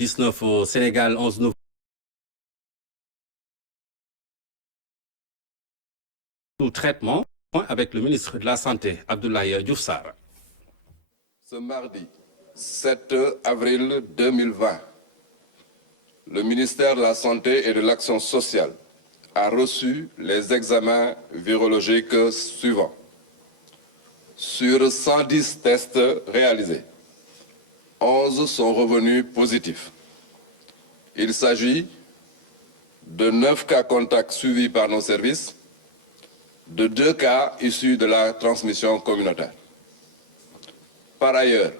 19 au Sénégal, 11 nouveaux traitements avec le ministre de la Santé, Abdoulaye Diouf Sarr. Ce mardi 7 avril 2020, le ministère de la Santé et de l'Action sociale a reçu les examens virologiques suivants. Sur 110 tests réalisés, 11 sont revenus positifs. Il s'agit de 9 cas contacts suivis par nos services, de 2 cas issus de la transmission communautaire. Par ailleurs,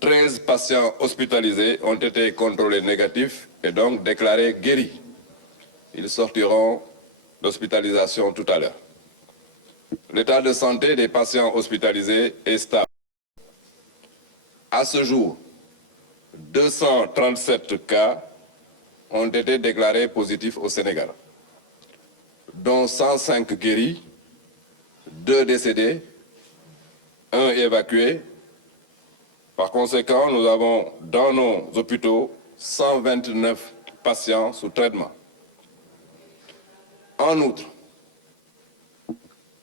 13 patients hospitalisés ont été contrôlés négatifs et donc déclarés guéris. Ils sortiront d'hospitalisation tout à l'heure. L'état de santé des patients hospitalisés est stable. À ce jour, 237 cas ont été déclarés positifs au Sénégal, dont 105 guéris, 2 décédés, 1 évacué. Par conséquent, nous avons dans nos hôpitaux 129 patients sous traitement. En outre,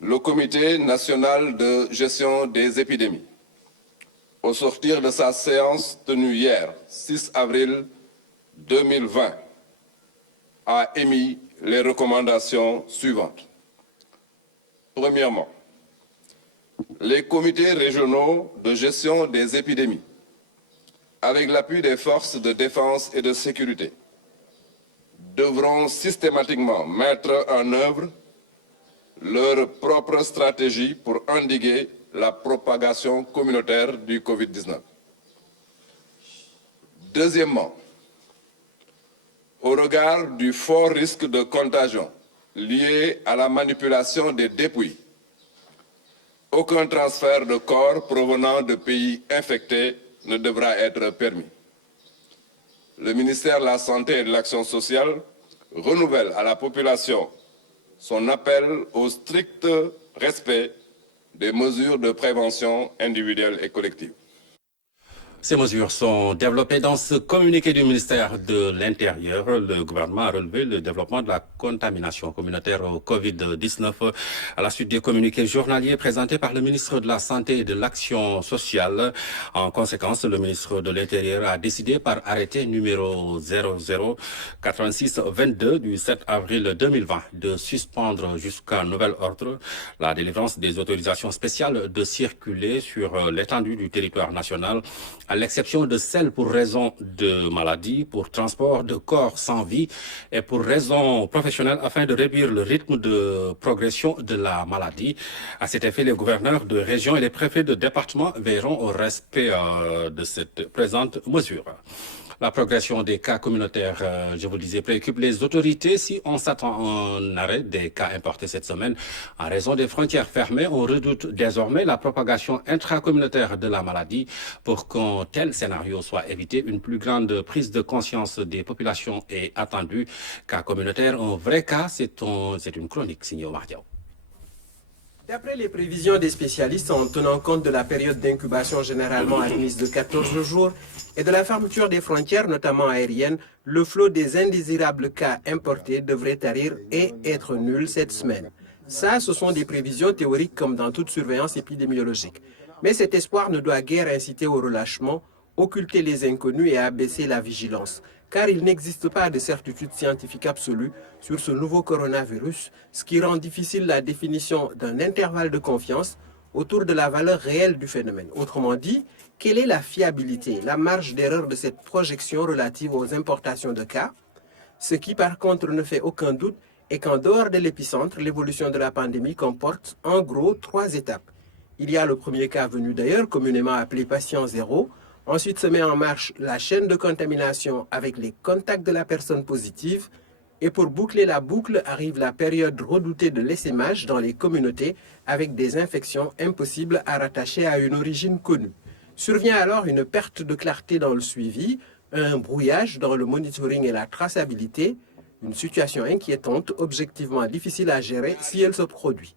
le Comité national de gestion des épidémies, au sortir de sa séance tenue hier, 6 avril 2020, a émis les recommandations suivantes. Premièrement, les comités régionaux de gestion des épidémies, avec l'appui des forces de défense et de sécurité, devront systématiquement mettre en œuvre leur propre stratégie pour endiguer la propagation communautaire du Covid-19. Deuxièmement, au regard du fort risque de contagion lié à la manipulation des dépouilles, aucun transfert de corps provenant de pays infectés ne devra être permis. Le ministère de la Santé et de l'Action sociale renouvelle à la population son appel au strict respect des mesures de prévention individuelle et collective. Ces mesures sont développées dans ce communiqué du ministère de l'Intérieur. Le gouvernement a relevé le développement de la contamination communautaire au Covid-19 à la suite des communiqués journaliers présentés par le ministre de la Santé et de l'Action sociale. En conséquence, le ministre de l'Intérieur a décidé par arrêté numéro 008622 du 7 avril 2020 de suspendre jusqu'à nouvel ordre la délivrance des autorisations spéciales de circuler sur l'étendue du territoire national, à l'exception de celles pour raison de maladie, pour transport de corps sans vie et pour raison professionnelle afin de réduire le rythme de progression de la maladie. À cet effet, les gouverneurs de région et les préfets de département veilleront au respect de cette présente mesure. La progression des cas communautaires, je vous le disais, préoccupe les autorités. Si on s'attend à un arrêt des cas importés cette semaine, en raison des frontières fermées, on redoute désormais la propagation intracommunautaire de la maladie. Pour qu'un tel scénario soit évité, une plus grande prise de conscience des populations est attendue. Cas communautaire, un vrai cas, c'est une chronique signée Omar Diaw. D'après les prévisions des spécialistes, en tenant compte de la période d'incubation généralement admise de 14 jours et de la fermeture des frontières, notamment aériennes, le flot des indésirables cas importés devrait tarir et être nul cette semaine. Ça, ce sont des prévisions théoriques comme dans toute surveillance épidémiologique. Mais cet espoir ne doit guère inciter au relâchement, occulter les inconnus et abaisser la vigilance. Car il n'existe pas de certitude scientifique absolue sur ce nouveau coronavirus, ce qui rend difficile la définition d'un intervalle de confiance autour de la valeur réelle du phénomène. Autrement dit, quelle est la fiabilité, la marge d'erreur de cette projection relative aux importations de cas? Ce qui par contre ne fait aucun doute est qu'en dehors de l'épicentre, l'évolution de la pandémie comporte en gros 3 étapes. Il y a le premier cas venu d'ailleurs, communément appelé patient zéro. Ensuite se met en marche la chaîne de contamination avec les contacts de la personne positive. Et pour boucler la boucle arrive la période redoutée de l'essaimage dans les communautés avec des infections impossibles à rattacher à une origine connue. Survient alors une perte de clarté dans le suivi, un brouillage dans le monitoring et la traçabilité, une situation inquiétante, objectivement difficile à gérer si elle se produit.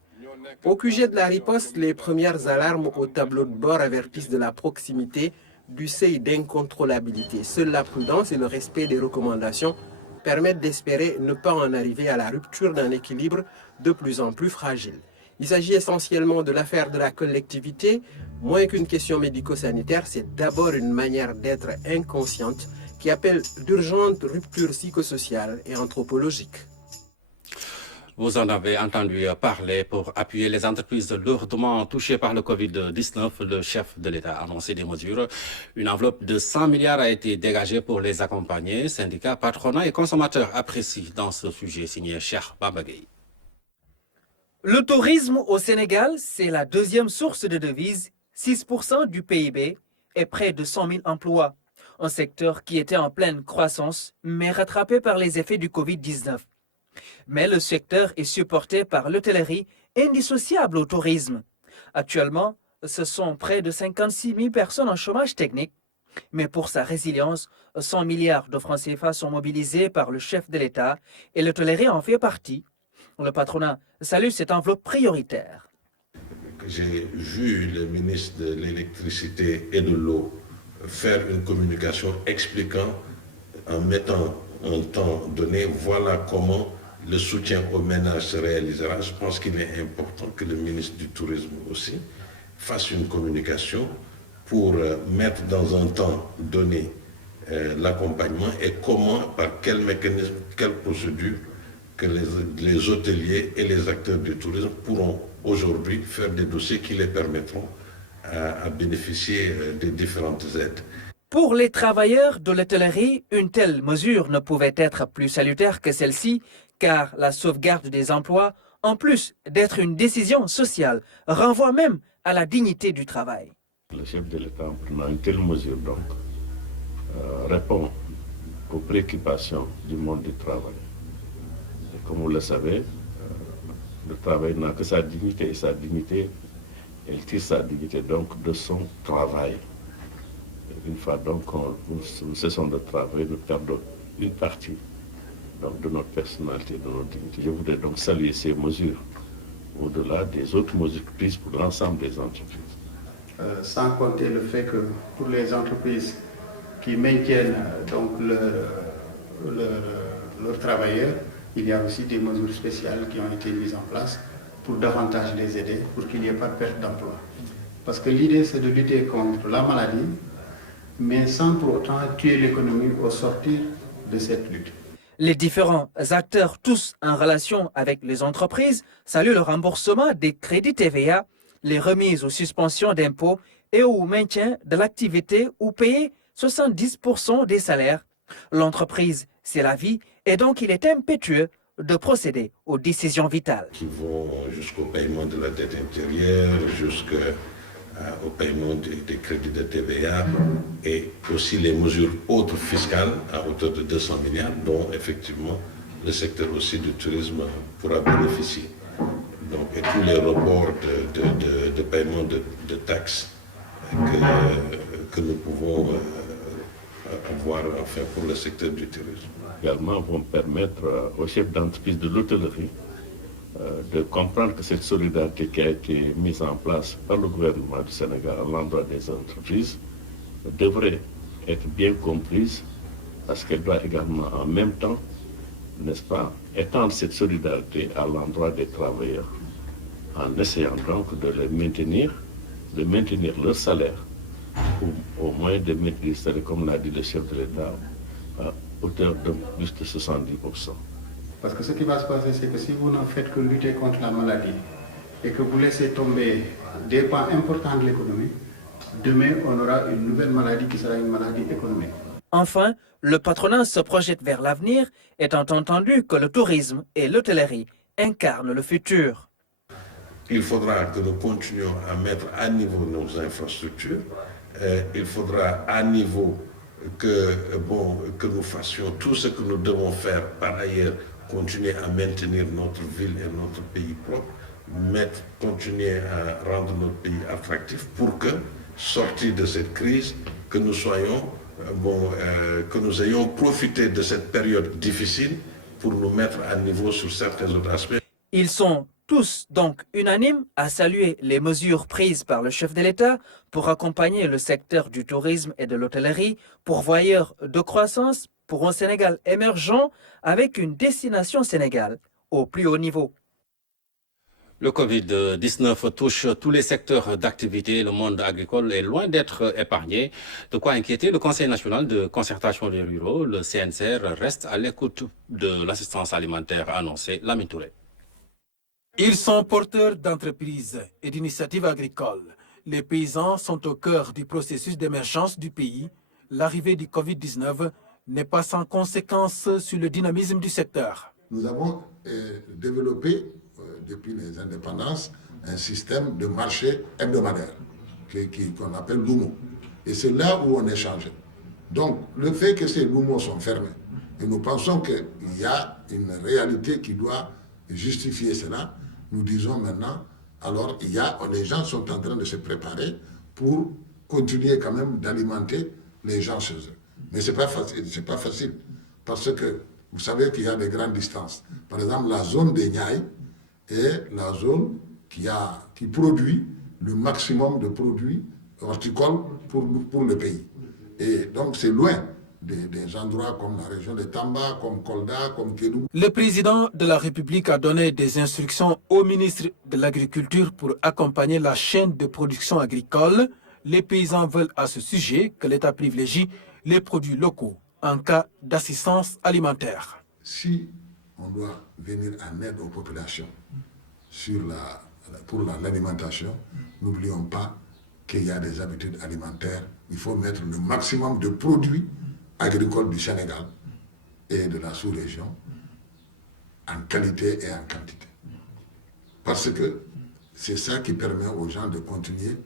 Au QG de la riposte, les premières alarmes au tableau de bord avertissent de la proximité du seuil d'incontrôlabilité. Seule la prudence et le respect des recommandations permettent d'espérer ne pas en arriver à la rupture d'un équilibre de plus en plus fragile. Il s'agit essentiellement de l'affaire de la collectivité. Moins qu'une question médico-sanitaire, c'est d'abord une manière d'être inconsciente qui appelle d'urgentes ruptures psychosociales et anthropologiques. Vous en avez entendu parler. Pour appuyer les entreprises lourdement touchées par le Covid-19. Le chef de l'État a annoncé des mesures. Une enveloppe de 100 milliards a été dégagée pour les accompagner. Syndicats, patronats et consommateurs apprécient dans ce sujet, signé Cheikh Baba Gueye. Le tourisme au Sénégal, c'est la deuxième source de devises, 6% du PIB et près de 100 000 emplois. Un secteur qui était en pleine croissance, mais rattrapé par les effets du Covid-19. Mais le secteur est supporté par l'hôtellerie, indissociable au tourisme. Actuellement, ce sont près de 56 000 personnes en chômage technique. Mais pour sa résilience, 100 milliards de francs CFA sont mobilisés par le chef de l'État et l'hôtellerie en fait partie. Le patronat salue cette enveloppe prioritaire. J'ai vu le ministre de l'Électricité et de l'Eau faire une communication expliquant, en mettant un temps donné, voilà comment le soutien aux ménages se réalisera. Je pense qu'il est important que le ministre du Tourisme aussi fasse une communication pour mettre dans un temps donné l'accompagnement et comment, par quel mécanisme, quelle procédure que les hôteliers et les acteurs du tourisme pourront aujourd'hui faire des dossiers qui les permettront à bénéficier des différentes aides. Pour les travailleurs de l'hôtellerie, une telle mesure ne pouvait être plus salutaire que celle-ci, car la sauvegarde des emplois, en plus d'être une décision sociale, renvoie même à la dignité du travail. Le chef de l'État, en prenant une telle mesure, donc, répond aux préoccupations du monde du travail. Et comme vous le savez, le travail n'a que sa dignité, et sa dignité, elle tire sa dignité donc de son travail. Une fois donc nous cessons de travailler, nous perdons une partie donc, de notre personnalité, de notre dignité. Je voudrais donc saluer ces mesures, au-delà des autres mesures prises pour l'ensemble des entreprises. Sans compter le fait que pour les entreprises qui maintiennent donc leurs travailleurs, il y a aussi des mesures spéciales qui ont été mises en place pour davantage les aider, pour qu'il n'y ait pas de perte d'emploi. Parce que l'idée, c'est de lutter contre la maladie, mais sans pour autant tuer l'économie au sortir de cette lutte. Les différents acteurs, tous en relation avec les entreprises, saluent le remboursement des crédits TVA, les remises aux suspensions d'impôts et au maintien de l'activité ou payer 70% des salaires. L'entreprise, c'est la vie et donc il est impétueux de procéder aux décisions vitales. Qui vont jusqu'au paiement de la dette intérieure, jusqu'au paiement des crédits de TVA et aussi les mesures autres fiscales à hauteur de 200 milliards dont effectivement le secteur aussi du tourisme pourra bénéficier. Donc, et tous les reports de paiement de taxes que nous pouvons avoir enfin, pour le secteur du tourisme. Également vont permettre aux chefs d'entreprise de l'hôtellerie de comprendre que cette solidarité qui a été mise en place par le gouvernement du Sénégal à l'endroit des entreprises devrait être bien comprise parce qu'elle doit également en même temps, n'est-ce pas, étendre cette solidarité à l'endroit des travailleurs en essayant donc de les maintenir leur salaire ou au moins de maintenir le salaire, comme l'a dit le chef de l'État, à hauteur de plus de 70%. Parce que ce qui va se passer, c'est que si vous ne faites que lutter contre la maladie et que vous laissez tomber des pans importants de l'économie, demain, on aura une nouvelle maladie qui sera une maladie économique. Enfin, le patronat se projette vers l'avenir, étant entendu que le tourisme et l'hôtellerie incarnent le futur. Il faudra que nous continuions à mettre à niveau nos infrastructures. Il faudra à niveau que nous fassions tout ce que nous devons faire par ailleurs, continuer à maintenir notre ville et notre pays propre, continuer à rendre notre pays attractif pour que, sortis de cette crise, que nous ayons profité de cette période difficile pour nous mettre à niveau sur certains autres aspects. Ils sont Tous, donc, unanimes à saluer les mesures prises par le chef de l'État pour accompagner le secteur du tourisme et de l'hôtellerie, pourvoyeur de croissance pour un Sénégal émergent avec une destination Sénégal au plus haut niveau. Le Covid-19 touche tous les secteurs d'activité. Le monde agricole est loin d'être épargné. De quoi inquiéter le Conseil national de concertation des ruraux. Le CNCR reste à l'écoute de l'assistance alimentaire annoncée. Lamine Touré. Ils sont porteurs d'entreprises et d'initiatives agricoles. Les paysans sont au cœur du processus d'émergence du pays. L'arrivée du Covid-19 n'est pas sans conséquence sur le dynamisme du secteur. Nous avons développé, depuis les indépendances, un système de marché hebdomadaire qu'on appelle l'UMO. Et c'est là où on échange. Donc, le fait que ces LUMO sont fermés, et nous pensons qu'il y a une réalité qui doit justifier cela, nous disons maintenant, alors les gens sont en train de se préparer pour continuer quand même d'alimenter les gens chez eux. Mais ce n'est pas facile, parce que vous savez qu'il y a des grandes distances. Par exemple, la zone des Niayes est la zone qui produit le maximum de produits horticoles pour le pays. Et donc c'est loin des endroits comme la région de Tamba, comme Kolda, comme Kédougou. Le président de la République a donné des instructions au ministre de l'Agriculture pour accompagner la chaîne de production agricole. Les paysans veulent à ce sujet que l'État privilégie les produits locaux en cas d'assistance alimentaire. Si on doit venir en aide aux populations pour l'alimentation, n'oublions pas qu'il y a des habitudes alimentaires. Il faut mettre le maximum de produits agricoles du Sénégal et de la sous-région en qualité et en quantité. Parce que c'est ça qui permet aux gens de continuer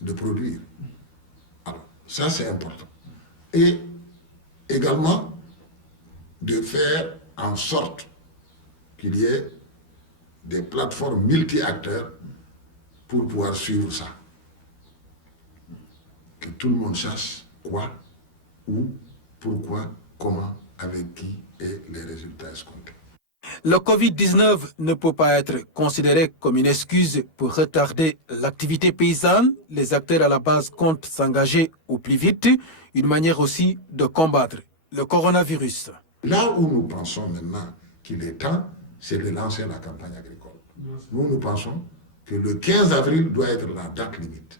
de produire. Alors, ça c'est important. Et également de faire en sorte qu'il y ait des plateformes multi-acteurs pour pouvoir suivre ça. Que tout le monde sache quoi, où, pourquoi, comment, avec qui et les résultats escomptés. Le Covid-19 ne peut pas être considéré comme une excuse pour retarder l'activité paysanne. Les acteurs à la base comptent s'engager au plus vite, une manière aussi de combattre le coronavirus. Là où nous pensons maintenant qu'il est temps, c'est de lancer la campagne agricole. Nous pensons que le 15 avril doit être la date limite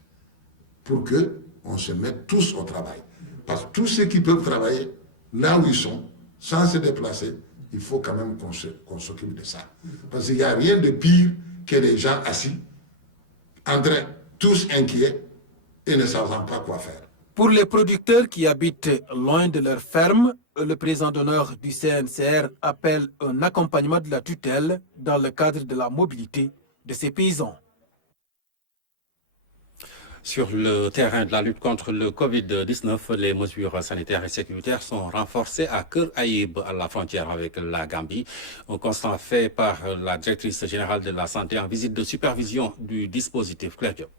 pour qu'on se mette tous au travail. Parce que tous ceux qui peuvent travailler là où ils sont, sans se déplacer, il faut quand même qu'on s'occupe de ça. Parce qu'il n'y a rien de pire que les gens assis, en train, tous inquiets et ne savant pas quoi faire. Pour les producteurs qui habitent loin de leur ferme, le président d'honneur du CNCR appelle un accompagnement de la tutelle dans le cadre de la mobilité de ces paysans. Sur le terrain de la lutte contre le Covid-19, les mesures sanitaires et sécuritaires sont renforcées à Keur Aïb, à la frontière avec la Gambie. Un constat fait par la directrice générale de la santé en visite de supervision du dispositif. Claire Diop.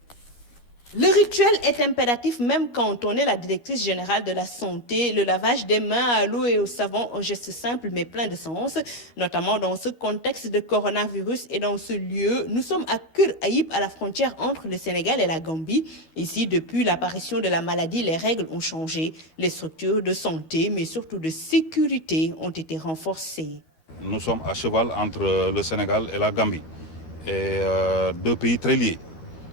Le rituel est impératif même quand on est la directrice générale de la santé. Le lavage des mains à l'eau et au savon, un geste simple mais plein de sens, notamment dans ce contexte de coronavirus et dans ce lieu. Nous sommes à Keur Aïb, à la frontière entre le Sénégal et la Gambie. Ici, depuis l'apparition de la maladie, les règles ont changé. Les structures de santé, mais surtout de sécurité, ont été renforcées. Nous sommes à cheval entre le Sénégal et la Gambie, et deux pays très liés.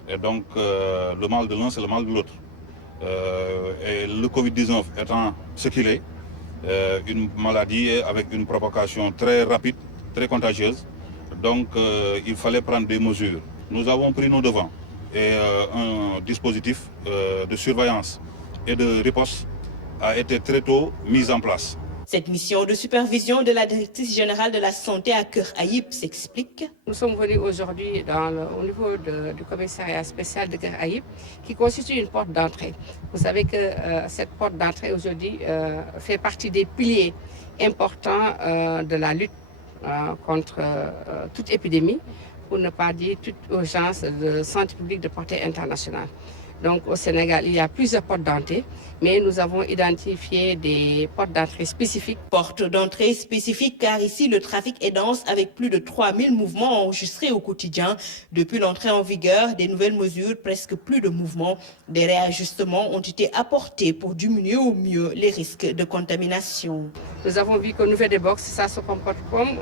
Et donc, le mal de l'un, c'est le mal de l'autre. Et le Covid-19 étant ce qu'il est, une maladie avec une propagation très rapide, très contagieuse. Donc, il fallait prendre des mesures. Nous avons pris nos devants et un dispositif de surveillance et de riposte a été très tôt mis en place. Cette mission de supervision de la directrice générale de la santé à Keur Aïb s'explique. Nous sommes venus aujourd'hui au niveau du commissariat spécial de Keur Aïb qui constitue une porte d'entrée. Vous savez que cette porte d'entrée aujourd'hui fait partie des piliers importants de la lutte contre toute épidémie, pour ne pas dire toute urgence de santé publique de portée internationale. Donc au Sénégal, il y a plusieurs portes d'entrée, mais nous avons identifié des portes d'entrée spécifiques. Portes d'entrée spécifiques car ici le trafic est dense avec plus de 3000 mouvements enregistrés au quotidien. Depuis l'entrée en vigueur des nouvelles mesures, presque plus de mouvements. Des réajustements ont été apportés pour diminuer au mieux les risques de contamination. Nous avons vu qu'au niveau des box, ça se comporte comme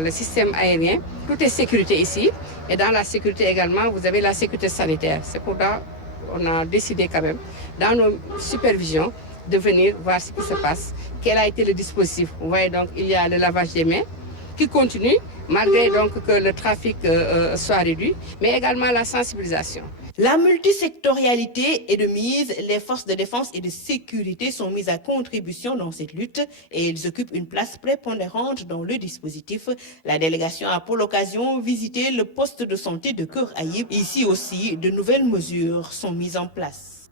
le système aérien. Tout est sécurité ici. Et dans la sécurité également, vous avez la sécurité sanitaire. C'est pourquoi on a décidé quand même, dans nos supervisions, de venir voir ce qui se passe, quel a été le dispositif. Vous voyez donc, il y a le lavage des mains qui continue, malgré donc que le trafic soit réduit, mais également la sensibilisation. La multisectorialité est de mise, les forces de défense et de sécurité sont mises à contribution dans cette lutte et ils occupent une place prépondérante dans le dispositif. La délégation a pour l'occasion visité le poste de santé de Keur Ayib. Ici aussi, de nouvelles mesures sont mises en place.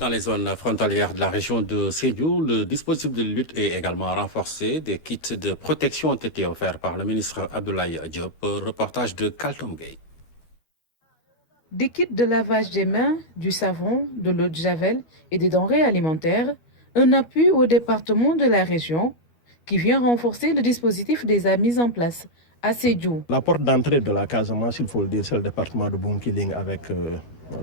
Dans les zones frontalières de la région de Sédhiou, le dispositif de lutte est également renforcé. Des kits de protection ont été offerts par le ministre Abdoulaye Diop. Reportage de Kaltom Gueye. Des kits de lavage des mains, du savon, de l'eau de javel et des denrées alimentaires, un appui au département de la région qui vient renforcer le dispositif déjà mis en place à Sédhiou. La porte d'entrée de la Casamance, il faut le dire, c'est le département de Bounkiling avec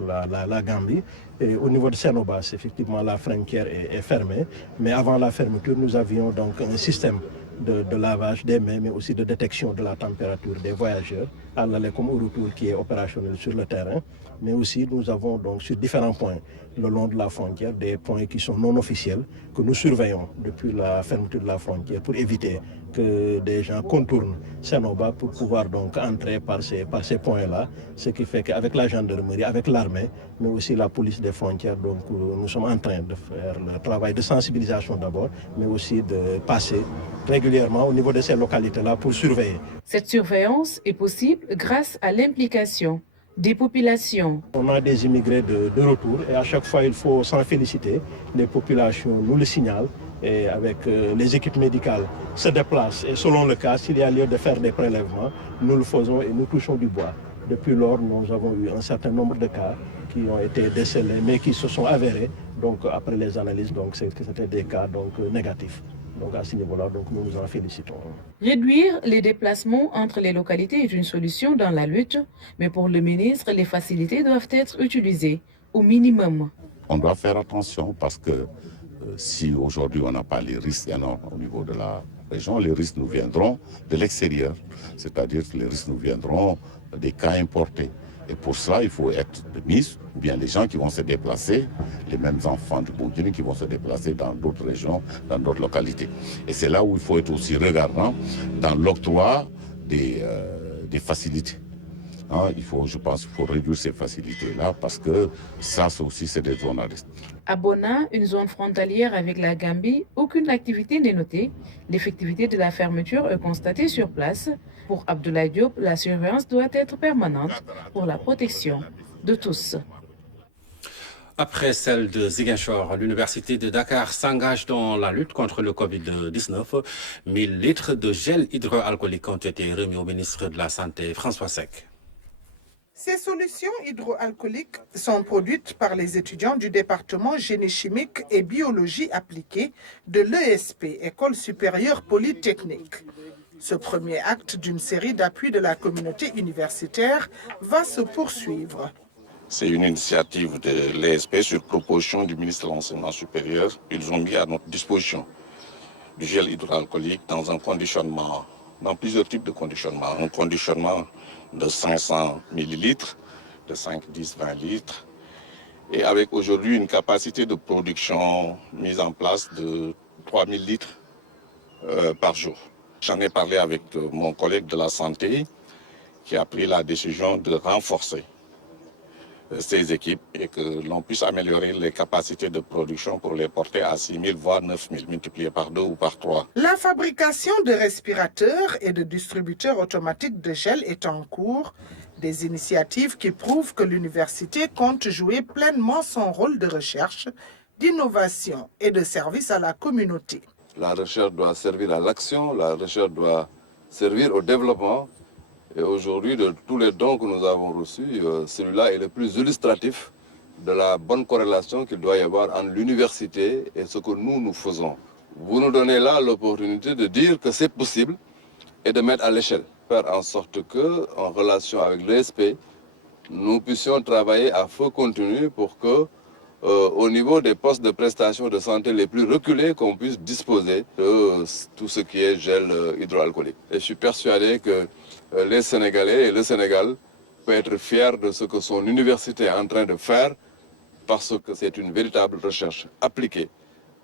la Gambie. Et au niveau de Sénobas, effectivement, la frontière est fermée. Mais avant la fermeture, nous avions donc un système de lavage des mains, mais aussi de détection de la température des voyageurs, à l'aller comme au retour, qui est opérationnel sur le terrain. Mais aussi, nous avons donc sur différents points le long de la frontière des points qui sont non officiels, que nous surveillons depuis la fermeture de la frontière pour éviter que des gens contournent Sénoba pour pouvoir donc entrer par ces points-là. Ce qui fait qu'avec la gendarmerie, avec l'armée, mais aussi la police des frontières, donc nous sommes en train de faire le travail de sensibilisation d'abord, mais aussi de passer régulièrement au niveau de ces localités-là pour surveiller. Cette surveillance est possible grâce à l'implication des populations. On a des immigrés de retour et à chaque fois il faut s'en féliciter. Les populations nous le signalent et avec les équipes médicales se déplacent et selon le cas, s'il y a lieu de faire des prélèvements, nous le faisons et nous touchons du bois. Depuis lors, nous avons eu un certain nombre de cas qui ont été décelés mais qui se sont avérés. Donc après les analyses, donc c'était des cas donc négatifs. Donc à ce niveau-là, donc nous nous en félicitons. Réduire les déplacements entre les localités est une solution dans la lutte, mais pour le ministre, les facilités doivent être utilisées au minimum. On doit faire attention parce que si aujourd'hui on n'a pas les risques énormes au niveau de la région, les risques nous viendront de l'extérieur, c'est-à-dire que les risques nous viendront des cas importés. Et pour cela, il faut être de mise, ou bien les gens qui vont se déplacer, les mêmes enfants du Bounkiling qui vont se déplacer dans d'autres régions, dans d'autres localités. Et c'est là où il faut être aussi regardant dans l'octroi des facilités. Je pense qu'il faut réduire ces facilités-là parce que ça aussi, c'est des zones à risque. À Bona, une zone frontalière avec la Gambie, aucune activité n'est notée. L'effectivité de la fermeture est constatée sur place. Pour Abdoulaye Diop, la surveillance doit être permanente pour la protection de tous. Après celle de Ziguinchor, l'université de Dakar s'engage dans la lutte contre le Covid-19. 1000 litres de gel hydroalcoolique ont été remis au ministre de la Santé, François Seck. Ces solutions hydroalcooliques sont produites par les étudiants du département génie chimique et biologie appliquée de l'ESP, École supérieure polytechnique. Ce premier acte d'une série d'appuis de la communauté universitaire va se poursuivre. C'est une initiative de l'ESP sur proposition du ministre de l'Enseignement supérieur. Ils ont mis à notre disposition du gel hydroalcoolique dans un conditionnement, dans plusieurs types de conditionnement. Un conditionnement de 500 millilitres, de 5, 10, 20 litres, et avec aujourd'hui une capacité de production mise en place de 3000 litres par jour. J'en ai parlé avec mon collègue de la santé qui a pris la décision de renforcer ces équipes et que l'on puisse améliorer les capacités de production pour les porter à 6 000 voire 9 000 multipliés par 2 ou par 3. La fabrication de respirateurs et de distributeurs automatiques de gel est en cours. Des initiatives qui prouvent que l'université compte jouer pleinement son rôle de recherche, d'innovation et de service à la communauté. La recherche doit servir à l'action, la recherche doit servir au développement Et aujourd'hui, de tous les dons que nous avons reçus, celui-là est le plus illustratif de la bonne corrélation qu'il doit y avoir entre l'université et ce que nous faisons. Vous nous donnez là l'opportunité de dire que c'est possible et de mettre à l'échelle. Faire en sorte que, en relation avec l'ESP, nous puissions travailler à feu continu pour que, au niveau des postes de prestation de santé les plus reculés, qu'on puisse disposer de tout ce qui est gel hydroalcoolique. Et je suis persuadé que les Sénégalais et le Sénégal peuvent être fiers de ce que son université est en train de faire, parce que c'est une véritable recherche appliquée,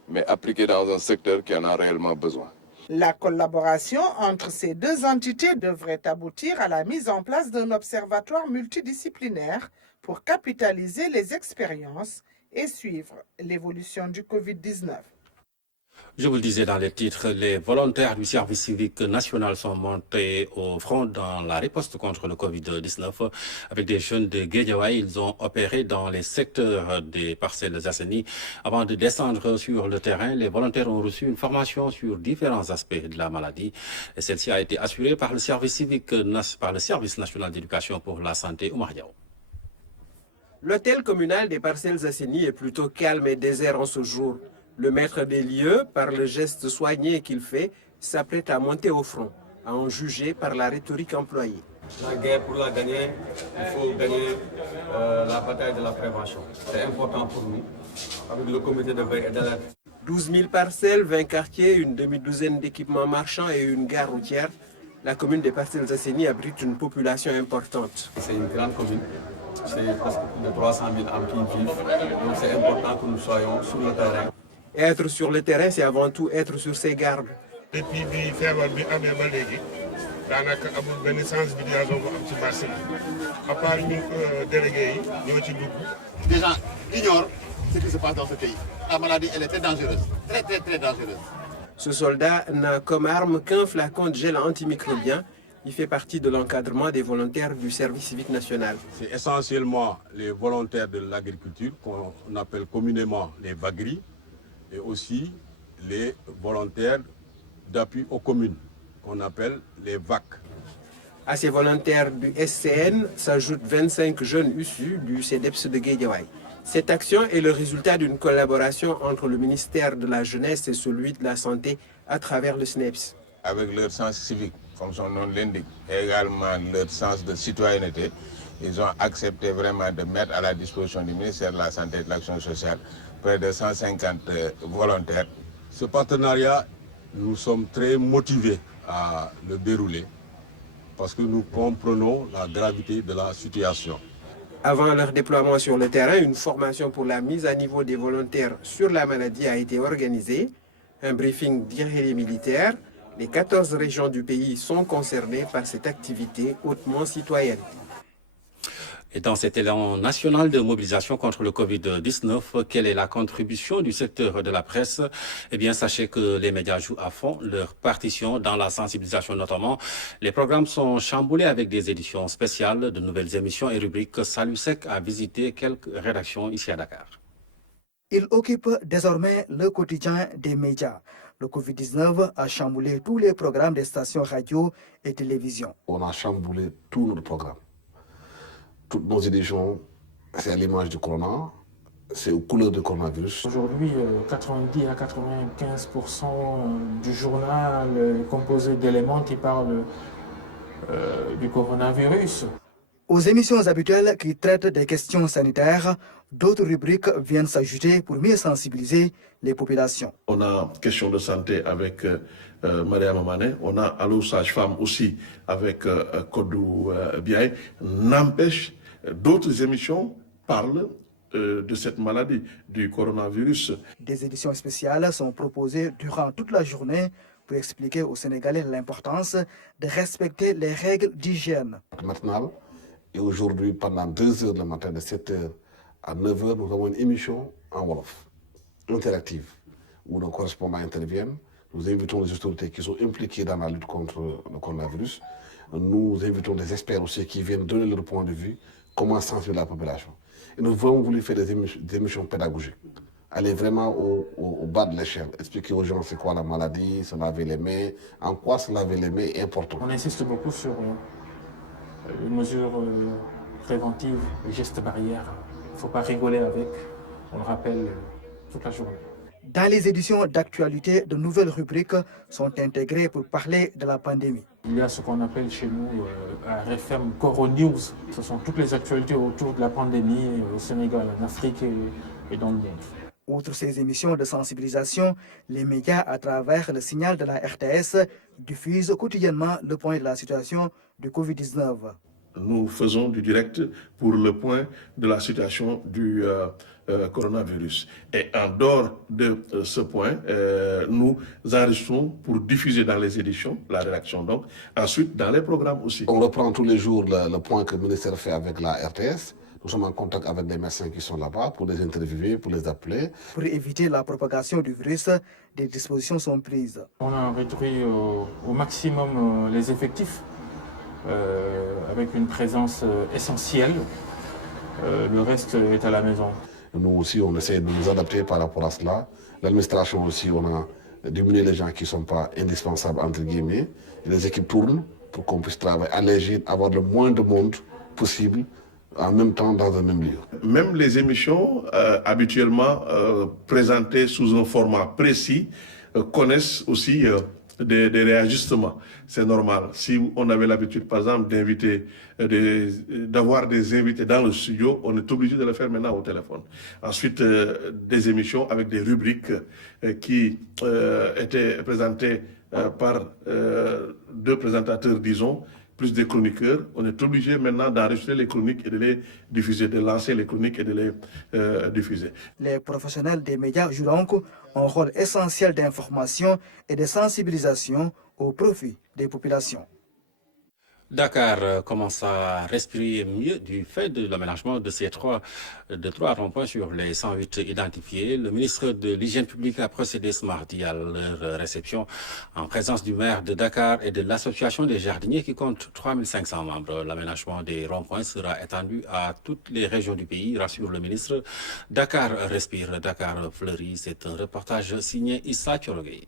mais appliquée dans un secteur qui en a réellement besoin. La collaboration entre ces deux entités devrait aboutir à la mise en place d'un observatoire multidisciplinaire pour capitaliser les expériences et suivre l'évolution du Covid-19. Je vous le disais dans les titres, les volontaires du service civique national sont montés au front dans la riposte contre le Covid-19. Avec des jeunes de Guédiawaye, ils ont opéré dans les secteurs des Parcelles Assainies. Avant de descendre sur le terrain, les volontaires ont reçu une formation sur différents aspects de la maladie. Et celle-ci a été assurée par le service civique, par le service national d'éducation pour la santé Oumar Diaw. L'hôtel communal des Parcelles Assainies est plutôt calme et désert en ce jour. Le maître des lieux, par le geste soigné qu'il fait, s'apprête à monter au front, à en juger par la rhétorique employée. La guerre, pour la gagner, il faut gagner la bataille de la prévention. C'est important pour nous, avec le comité de veille et d'alerte. 12 000 parcelles, 20 quartiers, une demi-douzaine d'équipements marchands et une gare routière. La commune des Parcelles Assainies abrite une population importante. C'est une grande commune. C'est presque de 300 000 âmes qui y vivent. Donc c'est important que nous soyons sur le terrain. Être sur le terrain, c'est avant tout être sur ses gardes. Depuis que le feebar bi amee ba léegi daanaka amul benn sensibilisation bu am ci marché bi à part ñu délégués yi ñoo ci dugg. Les gens ignorent ce qui se passe dans ce pays. La maladie, elle est très dangereuse, très dangereuse. Ce soldat n'a comme arme qu'un flacon de gel antimicrobien. Il fait partie de l'encadrement des volontaires du service civique national. C'est essentiellement les volontaires de l'agriculture qu'on appelle communément les vagris, et aussi les volontaires d'appui aux communes, qu'on appelle les VAC. À ces volontaires du SCN s'ajoutent 25 jeunes issus du CEDEPS de Guédiawaye. Cette action est le résultat d'une collaboration entre le ministère de la Jeunesse et celui de la Santé à travers le SNEPS. Avec leur sens civique, comme son nom l'indique, et également leur sens de citoyenneté, ils ont accepté vraiment de mettre à la disposition du ministère de la Santé et de l'Action sociale près de 150 volontaires. Ce partenariat, nous sommes très motivés à le dérouler parce que nous comprenons la gravité de la situation. Avant leur déploiement sur le terrain, une formation pour la mise à niveau des volontaires sur la maladie a été organisée. Un briefing dirigé les militaires. Les 14 régions du pays sont concernées par cette activité hautement citoyenne. Et dans cet élan national de mobilisation contre le Covid-19, quelle est la contribution du secteur de la presse? Eh bien, sachez que les médias jouent à fond leur partition dans la sensibilisation notamment. Les programmes sont chamboulés avec des éditions spéciales, de nouvelles émissions et rubriques. Salut Sec a visité quelques rédactions ici à Dakar. Il occupe désormais le quotidien des médias. Le Covid-19 a chamboulé tous les programmes des stations radio et télévision. On a chamboulé tous nos programmes. Toutes nos éditions, c'est à l'image du corona, c'est aux couleurs du coronavirus. Aujourd'hui, 90 à 95% du journal est composé d'éléments qui parlent du coronavirus. Aux émissions habituelles qui traitent des questions sanitaires, d'autres rubriques viennent s'ajouter pour mieux sensibiliser les populations. On a question de santé avec Mariama Mané, on a Allo Sage-Femme aussi avec Kodou Biaye. N'empêche, d'autres émissions parlent de cette maladie, du coronavirus. Des éditions spéciales sont proposées durant toute la journée pour expliquer aux Sénégalais l'importance de respecter les règles d'hygiène. Maintenant, et aujourd'hui, pendant 2 heures le matin, de 7 h à 9 h, nous avons une émission en Wolof, interactive, où nos correspondants interviennent. Nous invitons les autorités qui sont impliquées dans la lutte contre le coronavirus. Nous invitons des experts aussi qui viennent donner leur point de vue, comment sensibiliser la population. Et nous avons voulu faire des émissions pédagogiques. Aller vraiment au bas de l'échelle, expliquer aux gens c'est quoi la maladie, se laver les mains, en quoi se laver les mains est important. On insiste beaucoup sur les mesures préventives, les gestes barrières, il ne faut pas rigoler avec, on le rappelle toute la journée. Dans les éditions d'actualité, de nouvelles rubriques sont intégrées pour parler de la pandémie. Il y a ce qu'on appelle chez nous à RFM Coronews. Ce sont toutes les actualités autour de la pandémie au Sénégal, en Afrique et dans le monde. Outre ces émissions de sensibilisation, les médias, à travers le signal de la RTS, diffusent quotidiennement le point de la situation du Covid-19. Nous faisons du direct pour le point de la situation du coronavirus. Et en dehors de ce point, nous enregistrons pour diffuser dans les éditions, la rédaction donc, ensuite dans les programmes aussi. On reprend tous les jours le point que le ministère fait avec la RTS. Nous sommes en contact avec des médecins qui sont là-bas pour les interviewer, pour les appeler. Pour éviter la propagation du virus, des dispositions sont prises. On a réduit au maximum les effectifs avec une présence essentielle. Le reste est à la maison. Nous aussi, on essaie de nous adapter par rapport à cela. L'administration aussi, on a diminué les gens qui ne sont pas indispensables, entre guillemets. Et les équipes tournent pour qu'on puisse travailler, alléger, avoir le moins de monde possible en même temps dans un même lieu. Même les émissions habituellement présentées sous un format précis connaissent aussi des réajustements. C'est normal. Si on avait l'habitude, par exemple, d'avoir des invités dans le studio, on est obligé de le faire maintenant au téléphone. Ensuite, des émissions avec des rubriques qui étaient présentées par deux présentateurs, disons, plus des chroniqueurs. On est obligé maintenant d'enregistrer les chroniques et de les diffuser, de lancer les chroniques et de les diffuser. Les professionnels des médias jouent donc un rôle essentiel d'information et de sensibilisation au profit des populations. Dakar commence à respirer mieux du fait de l'aménagement de ces trois ronds-points sur les 108 identifiés. Le ministre de l'Hygiène publique a procédé ce mardi à leur réception en présence du maire de Dakar et de l'association des jardiniers qui compte 3500 membres. L'aménagement des ronds-points sera étendu à toutes les régions du pays, rassure le ministre. Dakar respire, Dakar fleurit. C'est un reportage signé Issa Thiorogui.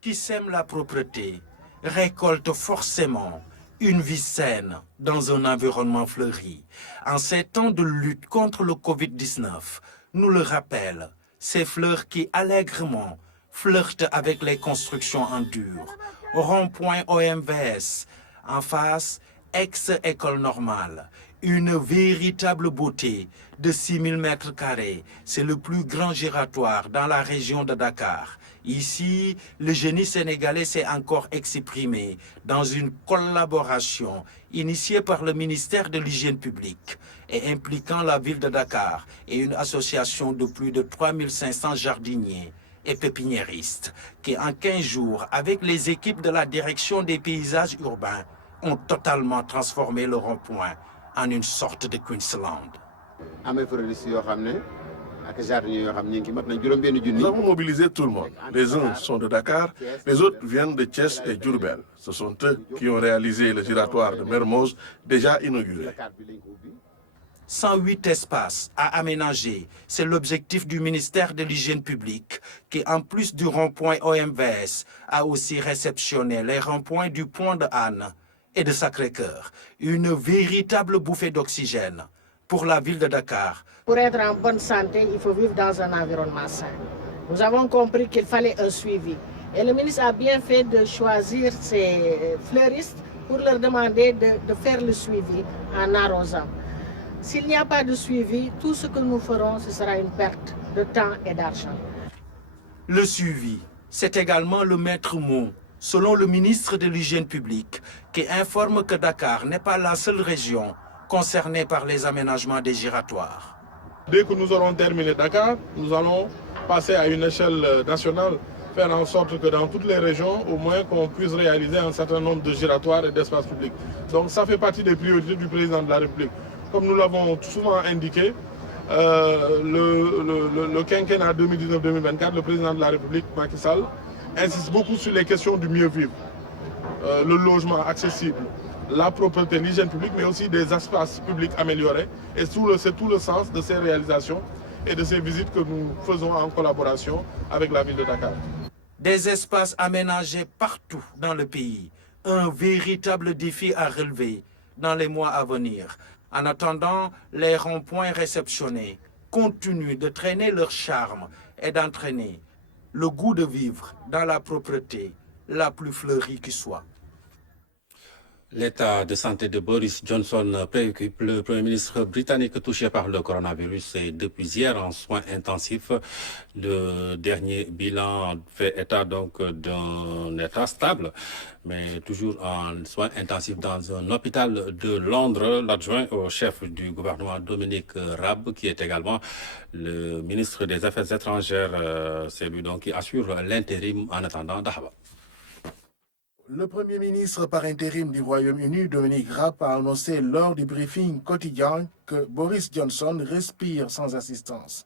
Qui sème la propreté récolte forcément une vie saine dans un environnement fleuri. En ces temps de lutte contre le Covid-19, nous le rappelle, ces fleurs qui allègrement flirtent avec les constructions en dur. Rond-point OMVS, en face, ex-école normale. Une véritable beauté de 6000 mètres carrés. C'est le plus grand giratoire dans la région de Dakar. Ici, le génie sénégalais s'est encore exprimé dans une collaboration initiée par le ministère de l'Hygiène publique et impliquant la ville de Dakar et une association de plus de 3500 jardiniers et pépiniéristes qui, en 15 jours, avec les équipes de la direction des paysages urbains, ont totalement transformé le rond-point en une sorte de Queensland. Nous avons mobilisé tout le monde. Les uns sont de Dakar, les autres viennent de Thiès et Diourbel. Ce sont eux qui ont réalisé le giratoire de Mermoz, déjà inauguré. 108 espaces à aménager, c'est l'objectif du ministère de l'Hygiène publique, qui, en plus du rond-point OMVS, a aussi réceptionné les ronds-points du Pont de Anne et de Sacré-Cœur. Une véritable bouffée d'oxygène pour la ville de Dakar. Pour être en bonne santé, il faut vivre dans un environnement sain. Nous avons compris qu'il fallait un suivi. Et le ministre a bien fait de choisir ses fleuristes pour leur demander de faire le suivi en arrosant. S'il n'y a pas de suivi, tout ce que nous ferons, ce sera une perte de temps et d'argent. Le suivi, c'est également le maître mot, selon le ministre de l'Hygiène publique, qui informe que Dakar n'est pas la seule région concernée par les aménagements des giratoires. Dès que nous aurons terminé Dakar, nous allons passer à une échelle nationale, faire en sorte que dans toutes les régions, au moins qu'on puisse réaliser un certain nombre de giratoires et d'espaces publics. Donc ça fait partie des priorités du président de la République. Comme nous l'avons souvent indiqué, le quinquennat 2019-2024, le président de la République, Macky Sall, insiste beaucoup sur les questions du mieux vivre. Le logement accessible, la propreté, l'hygiène publique, mais aussi des espaces publics améliorés. Et c'est tout le sens de ces réalisations et de ces visites que nous faisons en collaboration avec la ville de Dakar. Des espaces aménagés partout dans le pays. Un véritable défi à relever dans les mois à venir. En attendant, les ronds-points réceptionnés continuent de traîner leur charme et d'entraîner le goût de vivre dans la propreté la plus fleurie qui soit. L'état de santé de Boris Johnson préoccupe le Premier ministre britannique touché par le coronavirus et depuis hier en soins intensifs. Le dernier bilan fait état donc d'un état stable, mais toujours en soins intensifs dans un hôpital de Londres. L'adjoint au chef du gouvernement, Dominic Raab, qui est également le ministre des Affaires étrangères, c'est lui donc qui assure l'intérim en attendant Dahaba. Le Premier ministre par intérim du Royaume-Uni, Dominic Raab, a annoncé lors du briefing quotidien que Boris Johnson respire sans assistance.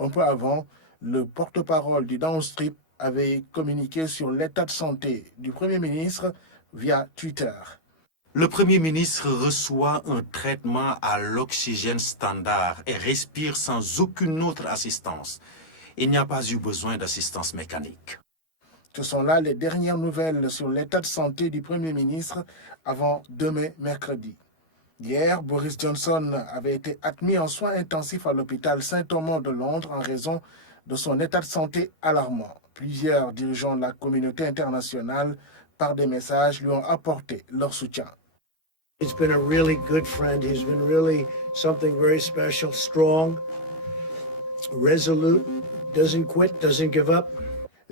Un peu avant, le porte-parole du Downing Street avait communiqué sur l'état de santé du Premier ministre via Twitter. Le Premier ministre reçoit un traitement à l'oxygène standard et respire sans aucune autre assistance. Il n'y a pas eu besoin d'assistance mécanique. Ce sont là les dernières nouvelles sur l'état de santé du Premier ministre avant demain mercredi. Hier, Boris Johnson avait été admis en soins intensifs à l'hôpital Saint-Thomas de Londres en raison de son état de santé alarmant. Plusieurs dirigeants de la communauté internationale, par des messages, lui ont apporté leur soutien. He's been a really good friend. He's been really something very special, strong, resolute, doesn't quit, doesn't give up.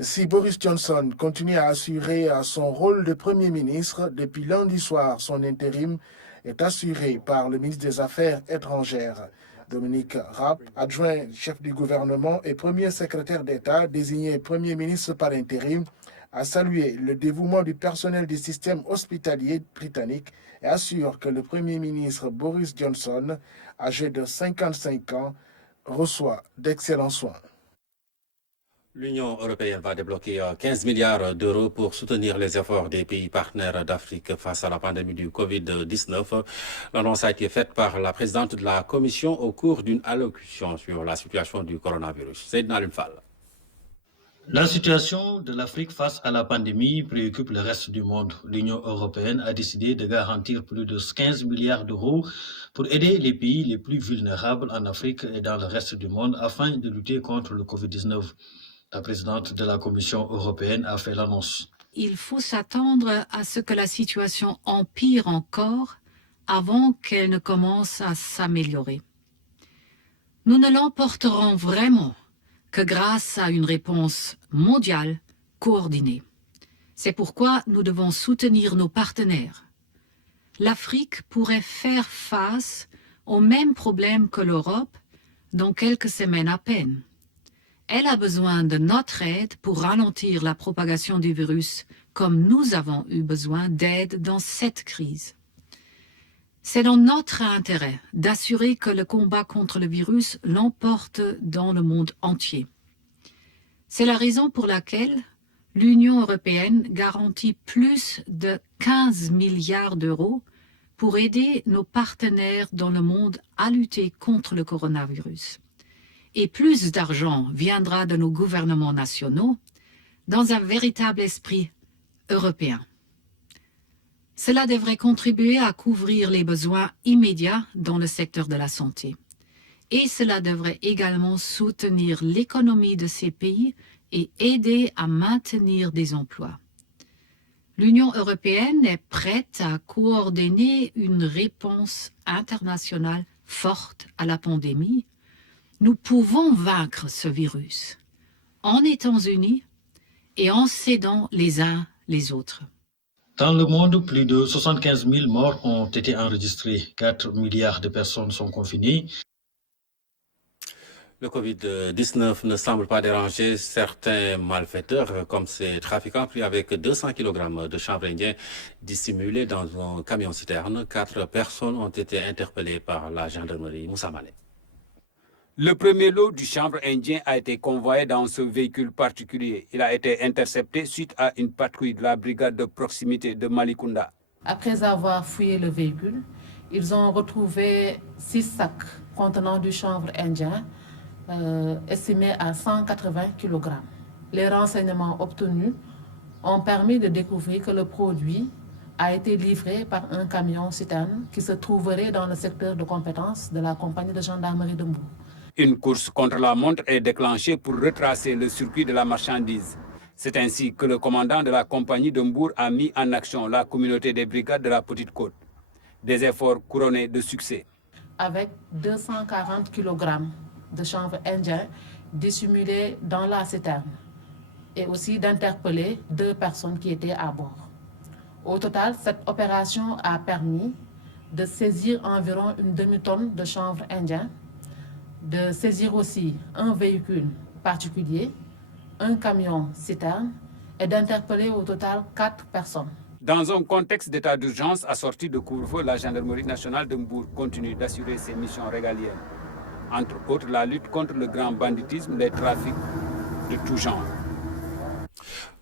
Si Boris Johnson continue à assurer son rôle de Premier ministre, depuis lundi soir, son intérim est assuré par le ministre des Affaires étrangères. Dominic Raab, adjoint chef du gouvernement et premier secrétaire d'État, désigné Premier ministre par intérim, a salué le dévouement du personnel du système hospitalier britannique et assure que le Premier ministre Boris Johnson, âgé de 55 ans, reçoit d'excellents soins. L'Union européenne va débloquer 15 milliards d'euros pour soutenir les efforts des pays partenaires d'Afrique face à la pandémie du Covid-19. L'annonce a été faite par la présidente de la Commission au cours d'une allocution sur la situation du coronavirus. Seydina Lumfal. La situation de l'Afrique face à la pandémie préoccupe le reste du monde. L'Union européenne a décidé de garantir plus de 15 milliards d'euros pour aider les pays les plus vulnérables en Afrique et dans le reste du monde afin de lutter contre le Covid-19. La présidente de la Commission européenne a fait l'annonce. Il faut s'attendre à ce que la situation empire encore avant qu'elle ne commence à s'améliorer. Nous ne l'emporterons vraiment que grâce à une réponse mondiale coordonnée. C'est pourquoi nous devons soutenir nos partenaires. L'Afrique pourrait faire face aux mêmes problèmes que l'Europe dans quelques semaines à peine. Elle a besoin de notre aide pour ralentir la propagation du virus, comme nous avons eu besoin d'aide dans cette crise. C'est dans notre intérêt d'assurer que le combat contre le virus l'emporte dans le monde entier. C'est la raison pour laquelle l'Union européenne garantit plus de 15 milliards d'euros pour aider nos partenaires dans le monde à lutter contre le coronavirus. Et plus d'argent viendra de nos gouvernements nationaux dans un véritable esprit européen. Cela devrait contribuer à couvrir les besoins immédiats dans le secteur de la santé. Et cela devrait également soutenir l'économie de ces pays et aider à maintenir des emplois. L'Union européenne est prête à coordonner une réponse internationale forte à la pandémie. Nous pouvons vaincre ce virus en étant unis et en s'aidant les uns les autres. Dans le monde, plus de 75 000 morts ont été enregistrés. 4 milliards de personnes sont confinées. Le Covid-19 ne semble pas déranger certains malfaiteurs, comme ces trafiquants pris avec 200 kg de chanvre indien dissimulés dans un camion-citerne. 4 personnes ont été interpellées par la gendarmerie. Moussa Mané. Le premier lot du chanvre indien a été convoyé dans ce véhicule particulier. Il a été intercepté suite à une patrouille de la brigade de proximité de Malikunda. Après avoir fouillé le véhicule, ils ont retrouvé 6 sacs contenant du chanvre indien estimé à 180 kg. Les renseignements obtenus ont permis de découvrir que le produit a été livré par un camion citerne qui se trouverait dans le secteur de compétence de la compagnie de gendarmerie de Mbour. Une course contre la montre est déclenchée pour retracer le circuit de la marchandise. C'est ainsi que le commandant de la compagnie de Mbour a mis en action la communauté des brigades de la Petite Côte. Des efforts couronnés de succès. Avec 240 kg de chanvre indien dissimulés dans la citerne et aussi d'interpeller 2 personnes qui étaient à bord. Au total, cette opération a permis de saisir environ une demi-tonne de chanvre indien, de saisir aussi un véhicule particulier, un camion citerne et d'interpeller au total 4 personnes. Dans un contexte d'état d'urgence assorti de couvre-feu, la gendarmerie nationale de Mbour continue d'assurer ses missions régaliennes. Entre autres, la lutte contre le grand banditisme, les trafics de tout genre.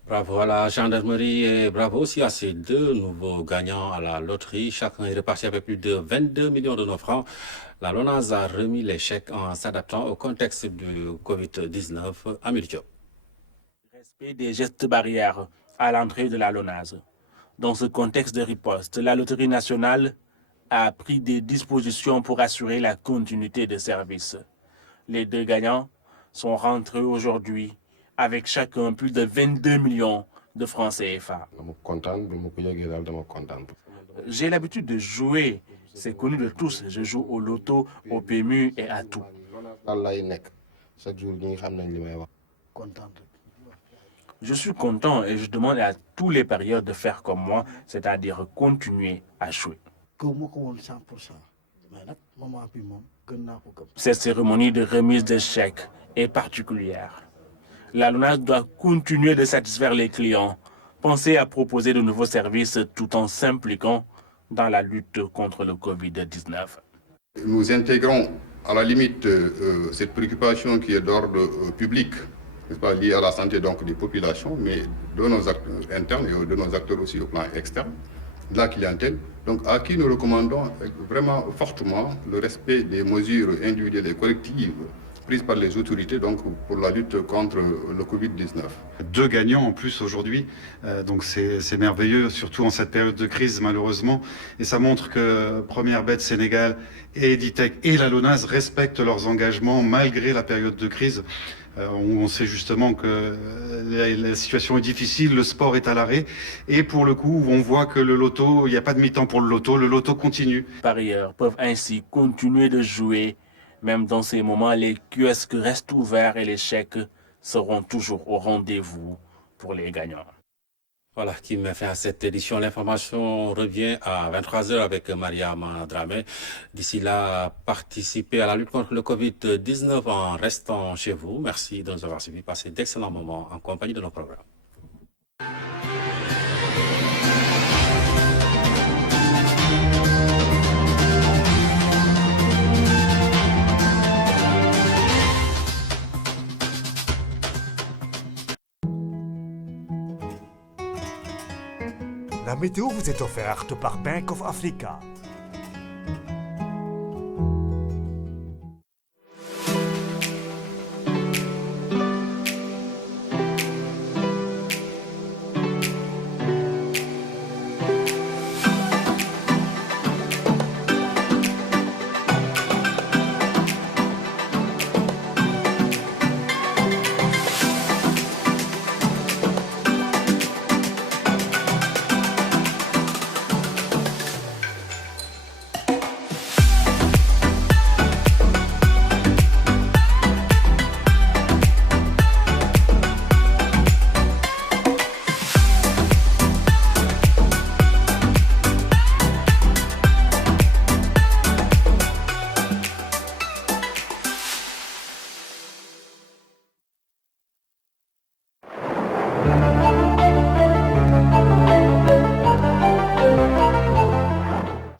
Bravo à la gendarmerie et bravo aussi à ces 2 nouveaux gagnants à la loterie. Chacun est reparti avec plus de 22 millions de nos francs. La LONASE a remis les chèques en s'adaptant au contexte du Covid-19. Amir Diop. Respect des gestes barrières à l'entrée de la LONASE. Dans ce contexte de riposte, la Loterie nationale a pris des dispositions pour assurer la continuité de service. Les 2 gagnants sont rentrés aujourd'hui avec chacun plus de 22 millions de francs CFA. J'ai l'habitude de jouer, c'est connu de tous, je joue au loto, au PMU et à tout. Je suis content et je demande à tous les parieurs de faire comme moi, c'est-à-dire continuer à jouer. Cette cérémonie de remise de chèques est particulière. La LONASE doit continuer de satisfaire les clients, penser à proposer de nouveaux services tout en s'impliquant dans la lutte contre le Covid-19. Nous intégrons à la limite cette préoccupation qui est d'ordre public, pas liée à la santé donc des populations, mais de nos acteurs internes et de nos acteurs aussi au plan externe, de la clientèle, donc à qui nous recommandons vraiment fortement le respect des mesures individuelles et collectives prises par les autorités donc, pour la lutte contre le Covid-19. 2 gagnants en plus aujourd'hui, donc c'est merveilleux, surtout en cette période de crise malheureusement. Et ça montre que Première Bet Sénégal et Editech et la LONASE respectent leurs engagements malgré la période de crise. On sait justement que la situation est difficile, le sport est à l'arrêt. Et pour le coup, on voit que le loto, il n'y a pas de mi-temps pour le loto continue. Les parieurs peuvent ainsi continuer de jouer. Même dans ces moments, les kiosques restent ouverts et les chèques seront toujours au rendez-vous pour les gagnants. Voilà qui met fin à cette édition. L'information revient à 23h avec Mariama Dramé. D'ici là, participez à la lutte contre le Covid-19 en restant chez vous. Merci de nous avoir suivis. Passez d'excellents moments en compagnie de nos programmes. La météo vous est offerte par Bank of Africa.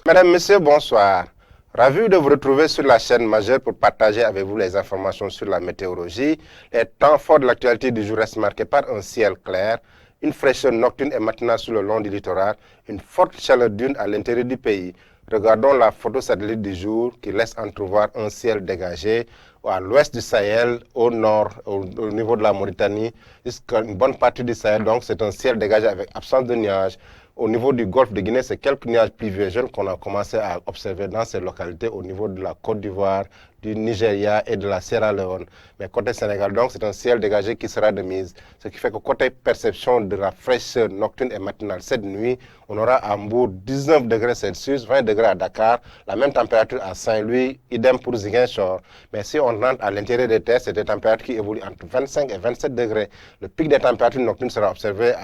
Mesdames, Messieurs, bonsoir. Ravi de vous retrouver sur la chaîne majeure pour partager avec vous les informations sur la météorologie. Les temps forts de l'actualité du jour restent marqués par un ciel clair, une fraîcheur nocturne et matinale sur le long du littoral, une forte chaleur d'une à l'intérieur du pays. Regardons la photo satellite du jour qui laisse entrevoir un ciel dégagé à l'ouest du Sahel, au nord, au niveau de la Mauritanie, jusqu'à une bonne partie du Sahel. Donc c'est un ciel dégagé avec absence de nuages. au niveau du golfe de Guinée, c'est quelques nuages pluvieux jeunes qu'on a commencé à observer dans ces localités au niveau de la Côte d'Ivoire, du Nigeria et de la Sierra Leone. Mais côté Sénégal, donc, c'est un ciel dégagé qui sera de mise. Ce qui fait que côté perception de la fraîcheur nocturne et matinale cette nuit, on aura à Mbour 19 degrés Celsius, 20 degrés à Dakar, la même température à Saint-Louis, idem pour Ziguinchor. Mais si on rentre à l'intérieur des terres, c'est des températures qui évoluent entre 25 et 27 degrés. Le pic des températures nocturnes sera observé à